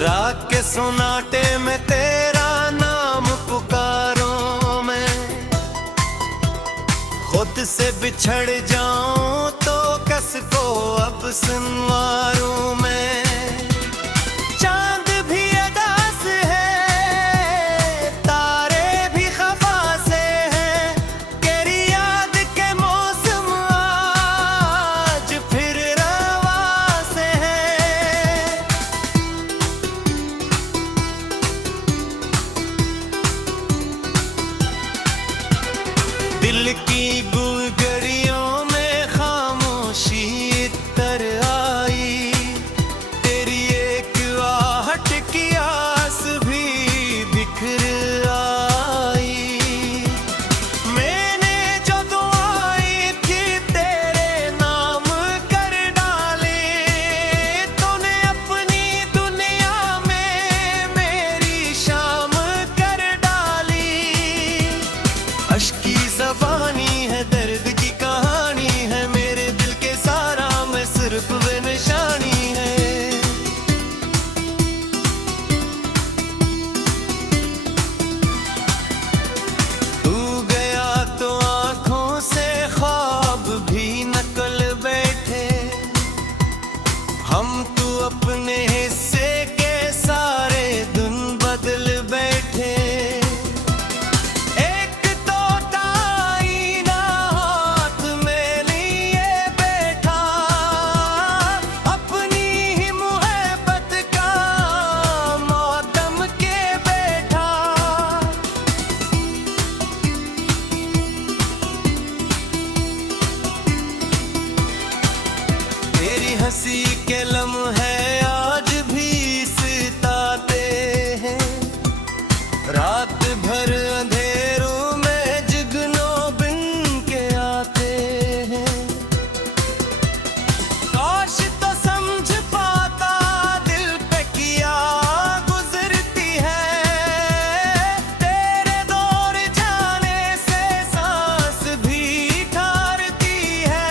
रात के सोनाटे में तेरा नाम पुकारूं मैं, खुद से बिछड़ जाऊं तो कस को अब संवारूं मैं। चांद भी अदा से है, तारे भी खफा से हैं, तेरी याद के मौसम आज फिर रवा से हैं। दिल की गुलगरियों में खामोशी तर आई, तेरी एक आहट की आस भी बिखर आई। मैंने जो दुआएं थी तेरे नाम कर डाले, तूने अपनी दुनिया में मेरी शाम कर डाली। अश्की ज़बानी है, दर्द की कहानी है, मेरे दिल के सारा में सिर्फ बेनिशानी है। तू गया तो आंखों से ख्वाब भी नकल बैठे, हम तू अपने हिस्से के सारे दिन बदल बैठे। एक तोता आईना हाथ में लिए बैठा, अपनी ही मुहब्बत का मौतम के बैठा। तेरी हंसी के लम्हे आज भी सताते हैं, रात भर अंधेरों में जुगनों बिन के आते हैं। काश तो समझ पाता दिल पे किया गुजरती है, तेरे दौर जाने से सांस भी ठहरती है।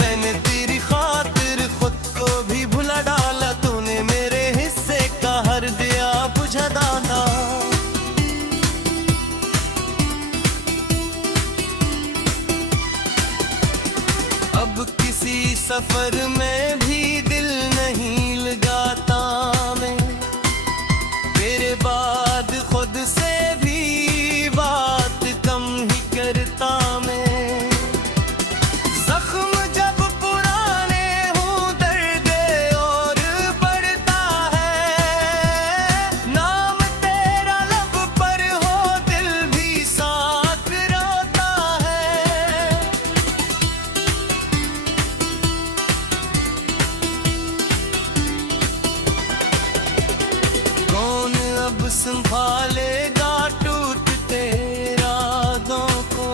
मैंने तेरी खातिर खुद को भी भुला डाला, तूने मेरे हिस्से का हर दिया बुझा दाना। अब किसी सफर में भी दिल नहीं लगाता मैं, तेरे बाद खुद से भी बात कम ही करता मैं। जख्म जब पुराने हों दर्द और बढ़ता है, नाम तेरा लब पर हो दिल भी साथ रोता है। कौन अब संभालेगा टूटते रातों को,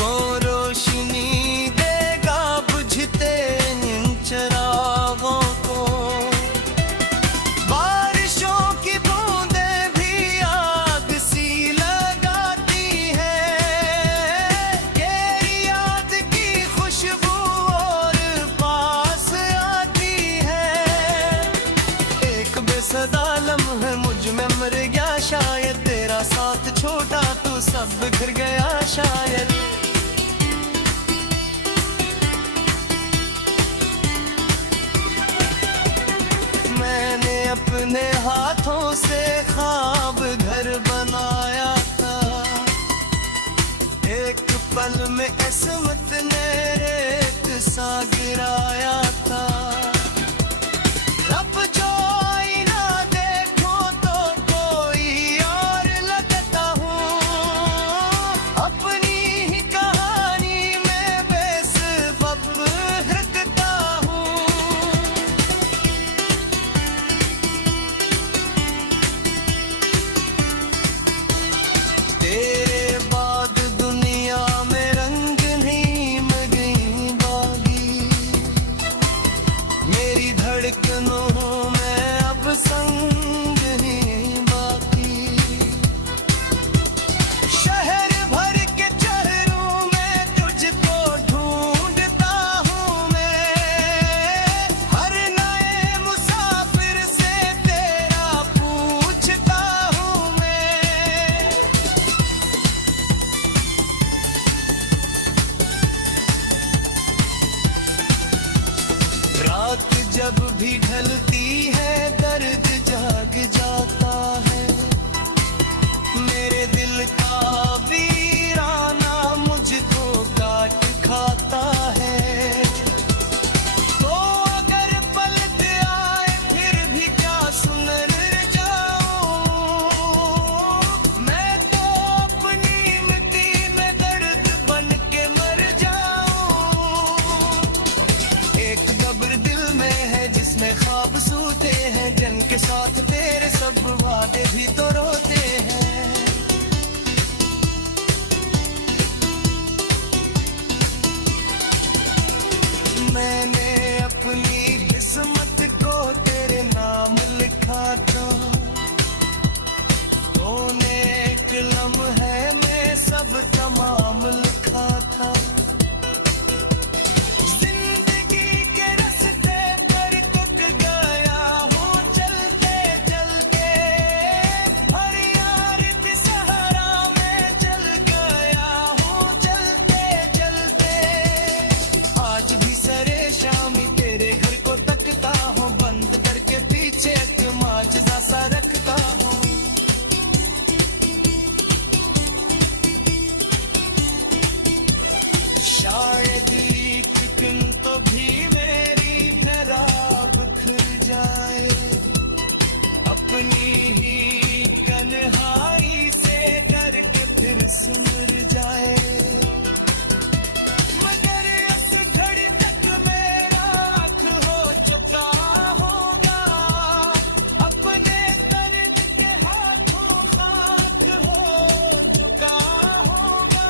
कौन रोशनी देगा बुझते इन चिरागों को। बारिशों की बूंदें भी आग सी लगाती हैं, तेरी याद की खुशबू और पास आती है। एक बेसदा लम्हा मुझ में मर गया शायद, तेरा साथ छोटा तो सब बिखर गया शायद। मैंने अपने हाथों से ख्वाब घर बनाया था, एक पल में किस्मत ने रेत सा गिराया था। अब जो आईना देखो तो कोई और लगता हूँ, अपनी ही कहानी में बेसबब हरकता हूँ। तेरे बाद दुनिया में रंग नहीं में गई बागी, जब भी ढलती है दर्द जाग जाता है। मेरे दिल का वीराना मुझको काट खाता है। तो अगर पलट आए फिर भी क्या सुनर जाऊं, मैं तो अपनी मिट्टी में दर्द बन के मर जाऊं। एक कब्र दिल में है जिसमें ख्वाब सूते हैं, जन के साथ तेरे सब वादे भी तो रोते हैं। मैंने अपनी किस्मत को तेरे नाम लिखा था, तूने एक लम्हे में सब तमाम लिखा था। जिंदगी के रास्ते पर कट गया हूँ चलते चलते, हर यार के सहारा में चल गया हूँ चलते चलते। आज भी सरे शामी तेरे घर को तकता हूँ, बंद करके पीछे माजदा सा रखता हूँ। शायद एक दिन तो भी मेरी तरह बिखर जाए, अपनी ही तन्हाई से डर के फिर सिमर जाए। मगर इस घड़ी तक मेरा आँख हो चुका होगा, अपने दर्द के हाथों खाक हो चुका होगा।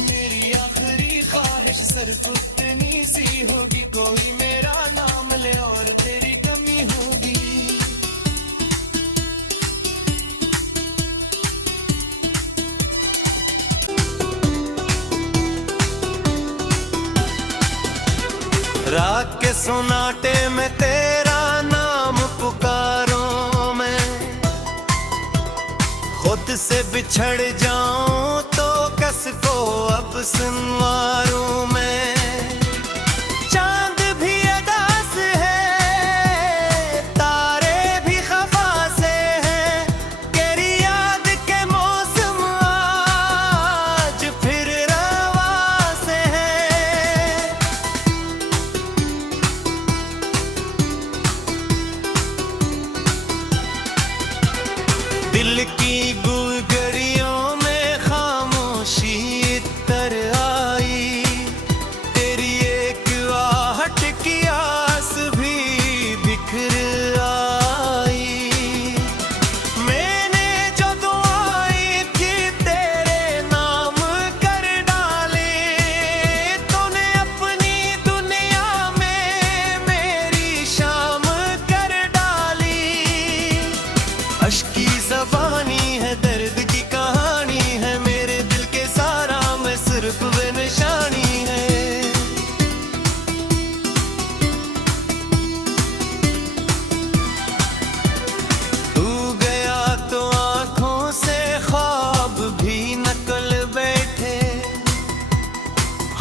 मेरी आखिरी ख्वाहिश सिर्फ उतनी सी होगी, कोई मेरा नाम ले और तेरी कमी होगी। रात के सोनाटे में तेरा नाम पुकारूं मैं, खुद से बिछड़ जाऊं तो किसको अब सुनवारूं मैं। चांद भी अदास है, तारे भी खफा से हैं, तेरी याद के मौसम आज फिर रवा से हैं। दिल की गुलगरियों में खामोशी इतर आई, तेरी एक आहट की आस भी बिखर आई। मैंने जो दुआएं थी तेरे नाम कर डाले, तूने अपनी दुनिया में मेरी शाम कर डाली। अश्की ज़बानी है, दर्द की कहानी है, मेरे दिल के सारा में सिर्फ बेनिशानी है। तू गया तो आँखों से ख्वाब भी नकल बैठे,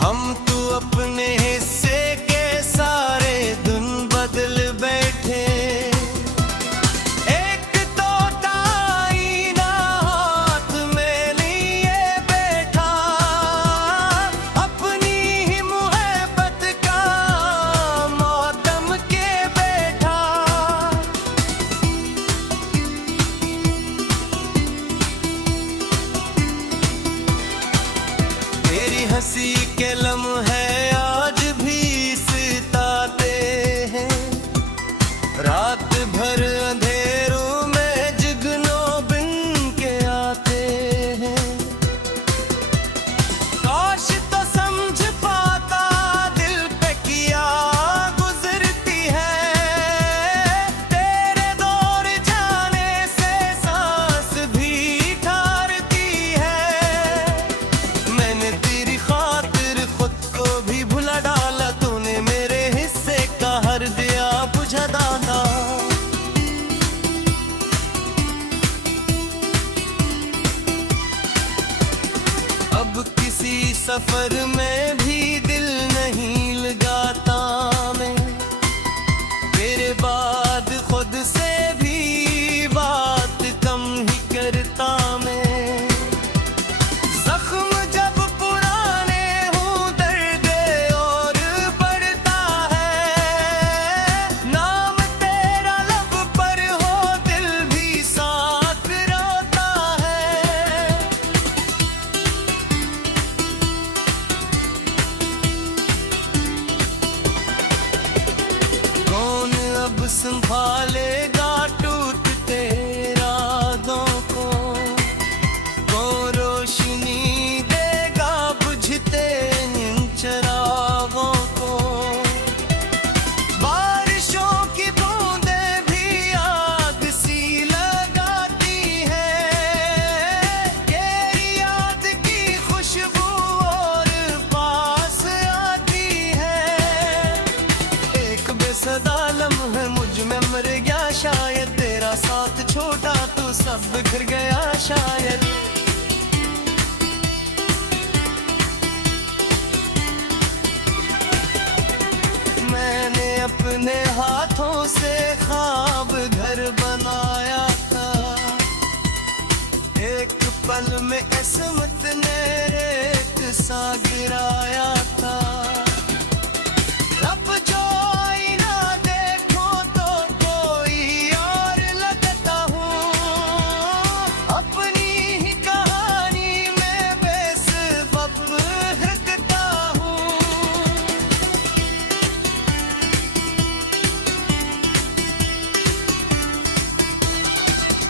हम तू अपने हिस्से के सारे दिन बदल बैठे। एक तोता आईना हाथ में लिए बैठा, अपनी ही मुहब्बत का मौतम के बैठा। तेरी हंसी के लम्हे आज भी सताते हैं, रात भर अंधेरों में जुगनों बिन के आते हैं। काश तो समझ पाता दिल पे किया गुजरती है, तेरे दौर जाने से सांस भी ठहरती है। मैंने तेरी खातिर खुद को भी भुला डाला, तूने मेरे हिस्से का हर दिया बुझा दाना। अब किसी सफर में भी दिल नहीं लगाता मैं, सब बिखर गया शायद। मैंने अपने हाथों से ख्वाब घर बनाया था, एक पल में किस्मत ने रेत सा गिराया था। अब जो आईना देखो तो कोई और लगता हूँ, अपनी ही कहानी में बेसबब हकता हूँ।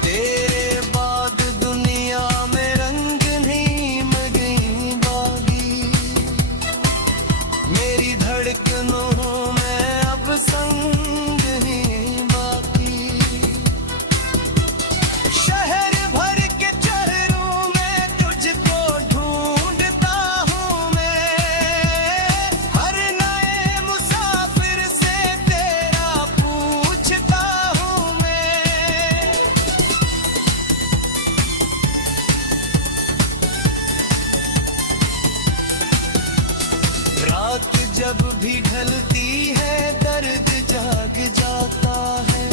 तेरे बाद दुनिया में रंग नहीं मैं गई बागी, मेरी धड़कनों में अब संग नहीं बाकी। शहर भर के चेहरों में तुझको ढूंढता हूँ मैं, हर नए मुसाफिर से तेरा पूछता हूँ मैं। रात जब भी ढलती है दर्द जाग जाता है,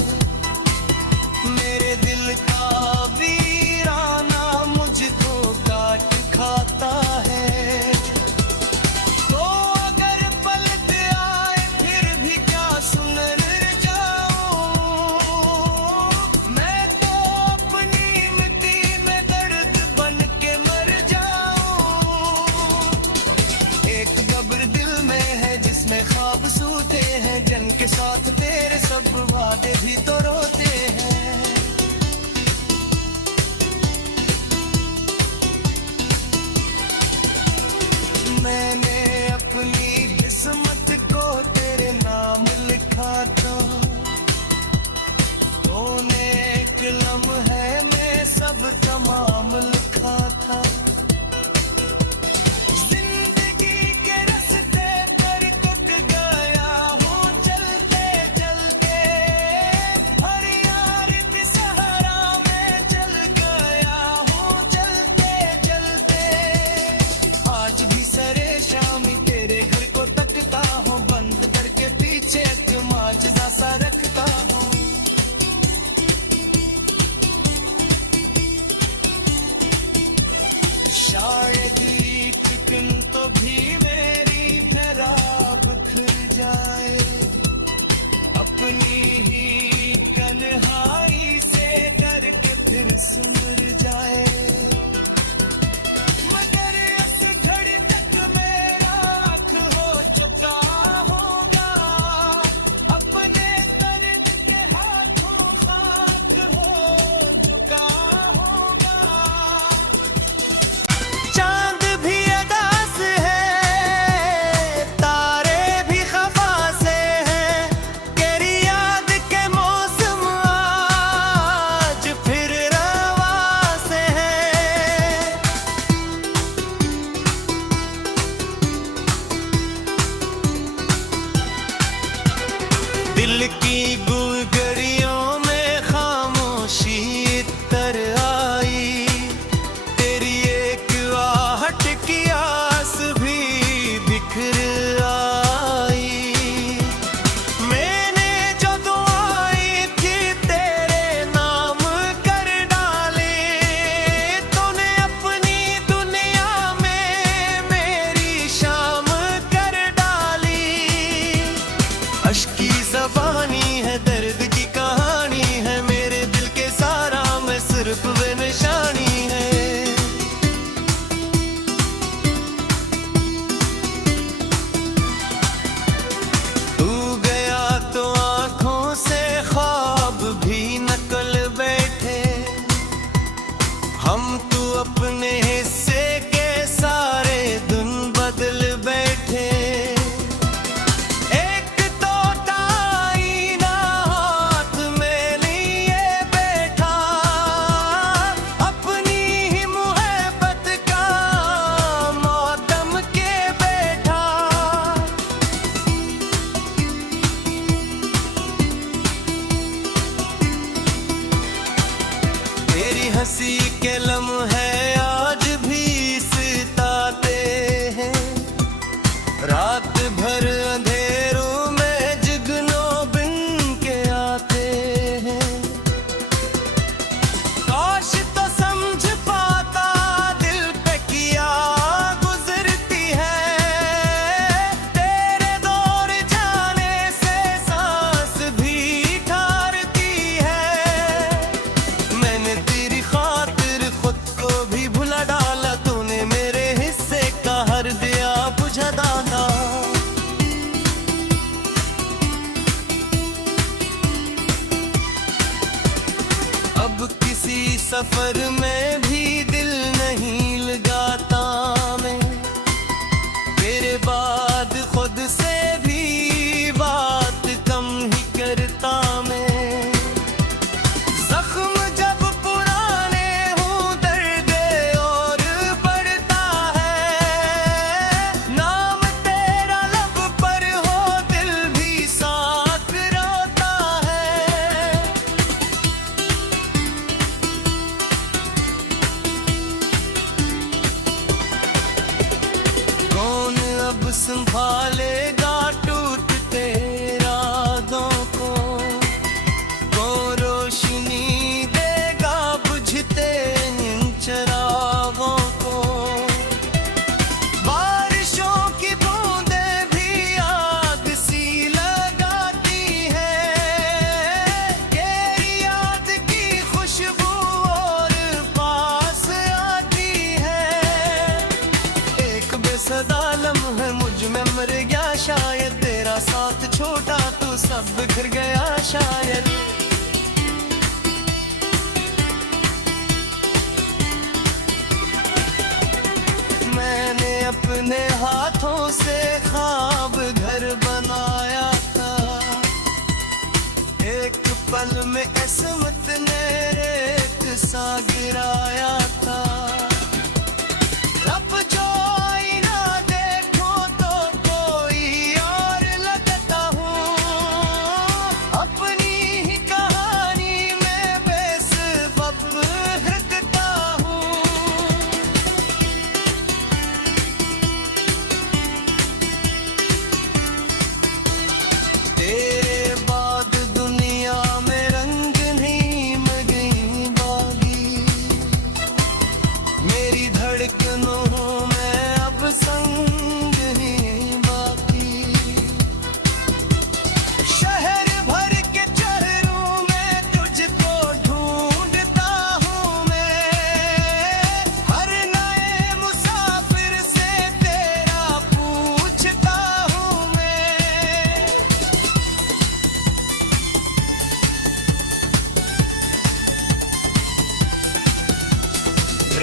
मेरे दिल का वीराना मुझको काट खाता है। तो अगर पलट आए फिर भी क्या सुन जाऊं, मैं तो अपनी मिट्टी में दर्द बन के मर जाऊं। एक कब्र दिल में है जिसमें ख्वाब सूते हैं, जन के साथ तेरे सब वादे भी तो रोते हैं। मैंने अपनी किस्मत को तेरे नाम लिखा था, तूने एक लम्हे में सब तमाम लिखा था। जिंदगी के रास्ते पर कट गया हूँ चलते चलते, हर यार के सहारा में चल गया हूँ चलते चलते। आज भी सरे शामी तेरे घर को तकता हूँ, बंद करके पीछे माजदा सा रखता हूँ। सफर में भी दिल नहीं लगाता मैं, तेरे बाद खुद से भी बात कम ही करता मैं। जख्म जब पुराने हूँ दर्द और बढ़ता है, नाम तेरा लब पर हो दिल भी साथ रोता है। कौन अब संभालेगा टूटते रातों को, कौन रोशनी देगा बुझते इन चिरागों को। बारिशों की बूंदें भी आग सी लगाती है, तेरी याद की खुशबू और पास आती है। एक बेसदा लम्हा मुझ में मर गया शायद, तेरा साथ छोटा तो सब बिखर गया शायद। मैंने अपने हाथों से ख्वाब घर बनाया था, एक पल में किस्मत ने रेत सा गिराया था। अब जो आईना देखो तो कोई और लगता हूँ, अपनी ही कहानी में बेसबब हरकता हूँ। तेरे बाद दुनिया में रंग नहीं मगई बागी, मेरी धड़कनों में अब संग ही बाकी। शहर भर के चेहरों में तुझको ढूंढता हूँ मैं, हर नए मुसाफिर से तेरा पूछता हूँ मैं।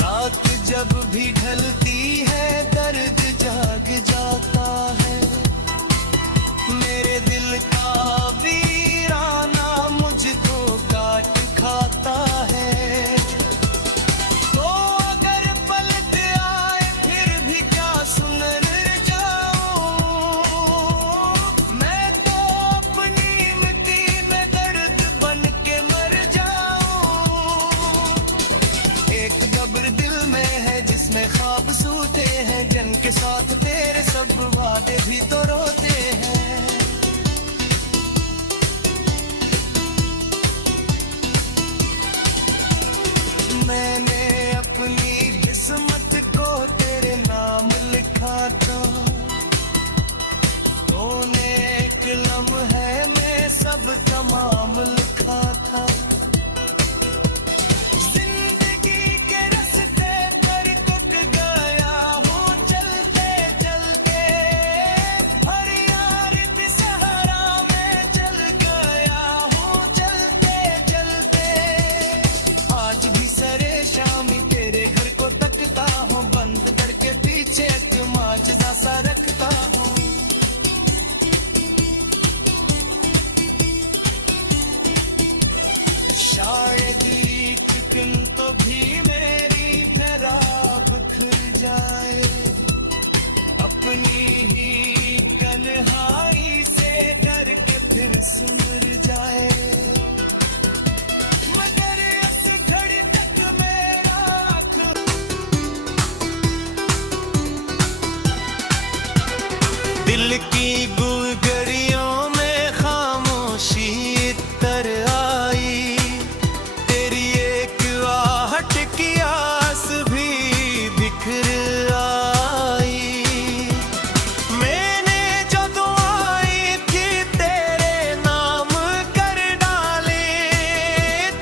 रात जब भी ढलती है दर्द जाग जाता है, मेरे दिल का वीराना मुझको काट खाता है। तो अगर पलट आए फिर भी क्या सुनर जाऊं, मैं तो अपनी मिट्टी में दर्द बन के मर जाऊं। एक कब्र दिल में है जिसमें ख्वाब सूते हैं, जन के साथ तेरे सब वादे भी तो रोते हैं। मैंने अपनी किस्मत को तेरे नाम लिखा था, तूने एक लम्हे में सब तमाम लिखा था। जिंदगी के रास्ते पर कट गया हूँ चलते चलते, हर यार की सहारा में जल गया हूँ चलते चलते। आज भी सरे शामी तेरे घर को तकता हूँ, बंद करके पीछे एक माजदा सा रखता हूँ। शायद एक दिन तो भी मेरी जरा बिखर जाए, अपनी ही तन्हाई से डर के फिर सुमर जाए। मगर इस घड़ी तक मेरा दिल की गुलगरियों में खामोशी तर आई, तेरी एक आहट की आस भी बिखर आई। मैंने जो दुआएं थी तेरे नाम कर डाले,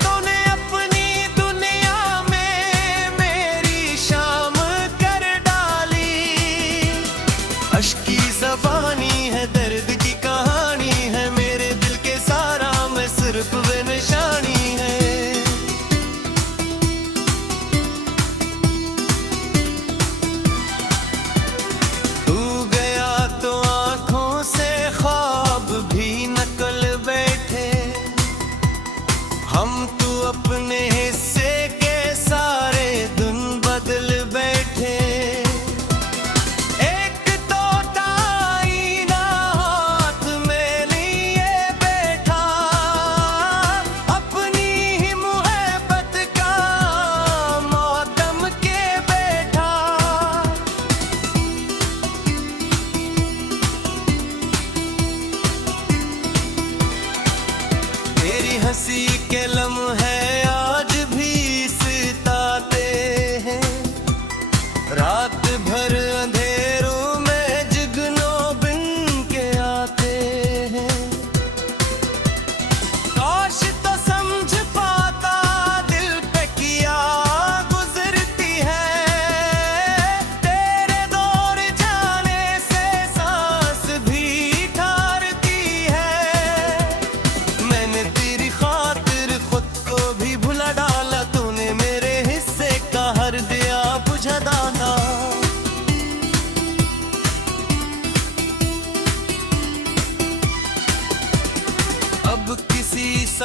तूने अपनी दुनिया में मेरी शाम कर डाली। अश्की ज़बानी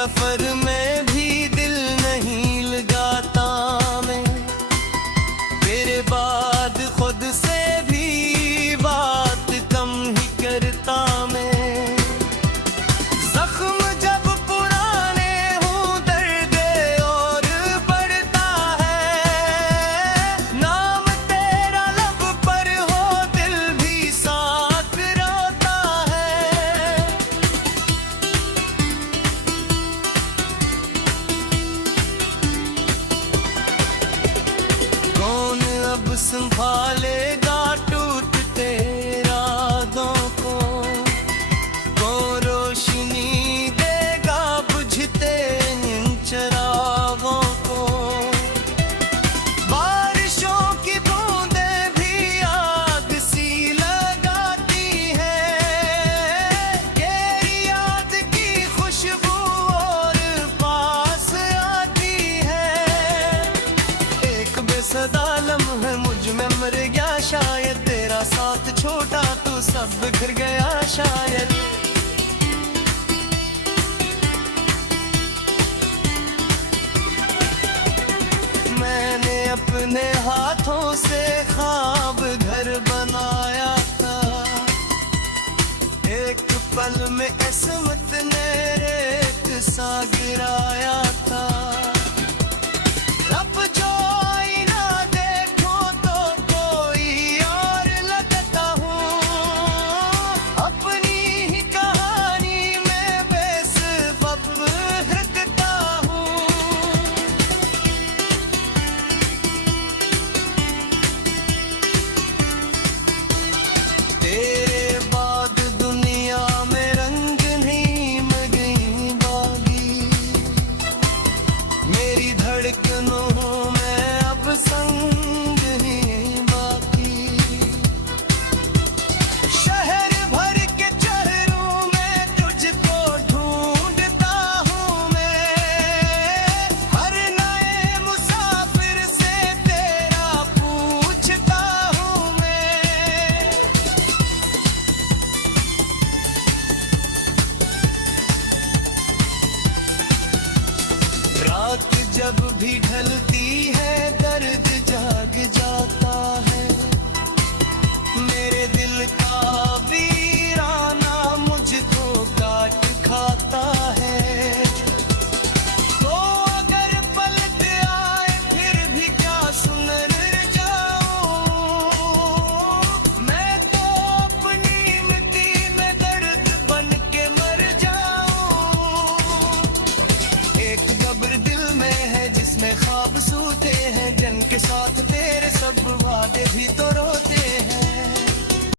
सफर में भी दिल नहीं लगाता मैं, तेरे बाद खुद से भी बात कम ही करता मैं। जख्म जब पुराने हूँ दर्द और बढ़ता है, नाम तेरा लब पर हो दिल भी साथ रोता है। कौन अब संभालेगा टूटते रातों को, कौन रोशनी देगा बुझते इन चिरागों को। बारिशों की बूंदें भी आग सी लगाती है, तेरी याद की खुशबू और पास आती है। एक बेसदा लम्हा मुझ में मर गया शायद, तेरा साथ छोटा तो सब बिखर गया शायद। मैंने अपने हाथों से ख्वाब घर बनाया था, एक पल में किस्मत ने रेत सा गिराया था।